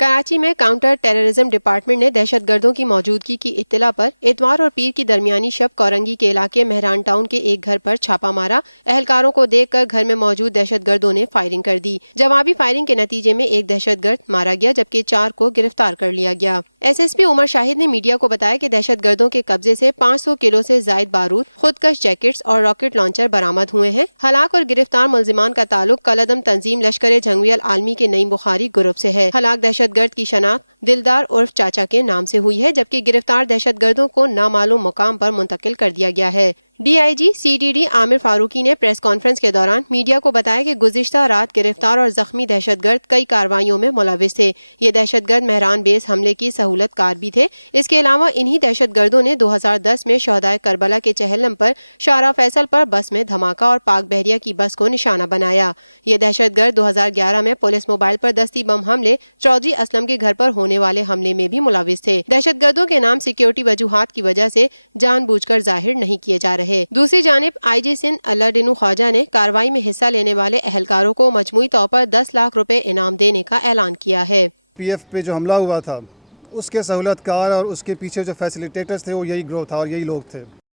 कराची में counter terrorism department ने दहशतगर्दों की मौजूदगी की इत्तला पर इतवार और पीर की दरमियानी शब कोरंगी के इलाके मेहरान टाउन के एक घर पर छापा मारा। एहलकारों को देखकर घर में मौजूद दहशतगर्दों ने फायरिंग कर दी। जवाबी फायरिंग के नतीजे में एक दहशतगर्द मारा गया जबकि 4 को गिरफ्तार कर लिया गया। SSP उमर शाहिद ने मीडिया को बताया कि दहशतगर्दों के कब्जे से 500 किलो से जायद बारूद, खुदकश जैकेट्स और रॉकेट लॉन्चर बरामद हुए हैं। हलाक और गिरफ्तार मुल्जिमान का ताल्लुक कलअदम तंजीम लश्कर जंगवी आलमी के नईम बुखारी ग्रुप से है। हलाक दहशतगर्द की शनाख्त दिलदार उर्फ चाचा के नाम से हुई है जबकि गिरफ्तार दहशतगर्दों को नामालूम मुकाम पर मुंतकिल कर दिया गया है। DIG CTD आमिर फारूकी ने प्रेस कॉन्फ्रेंस के दौरान मीडिया को बताया कि गुज़िश्ता रात गिरफ्तार और जख्मी दहशतगर्द कई कार्रवाइयों में मुलविस थे। ये दहशतगर्द मेहरान बेस हमले की सहूलत कार भी थे। इसके अलावा इन्हीं दहशतगर्दों ने 2010 में शहदाए करबला के चहलम पर शारा फैसल पर बस में धमाका और पाक बहरिया की बस को निशाना बनाया। ये दहशतगर्द 2011 में पुलिस मोबाइल पर दस्ती बम हमले, चौधरी असलम के घर पर होने वाले हमले में भी मुलविस थे। दहशतगर्दों के नाम सिक्योरिटी वजूहात की वजह से जानबूझकर जाहिर नहीं किए जा रहे। दूसरी जानिब IG सिंध अल्लादिन ख्वाजा ने कार्रवाई में हिस्सा लेने वाले एहलकारों को मजमूई तौर पर 10 लाख रुपए इनाम देने का ऐलान किया है। PF पे जो हमला हुआ था उसके सहूलतकार और उसके पीछे जो फैसिलिटेटर्स थे वो यही ग्रोथ था और यही लोग थे।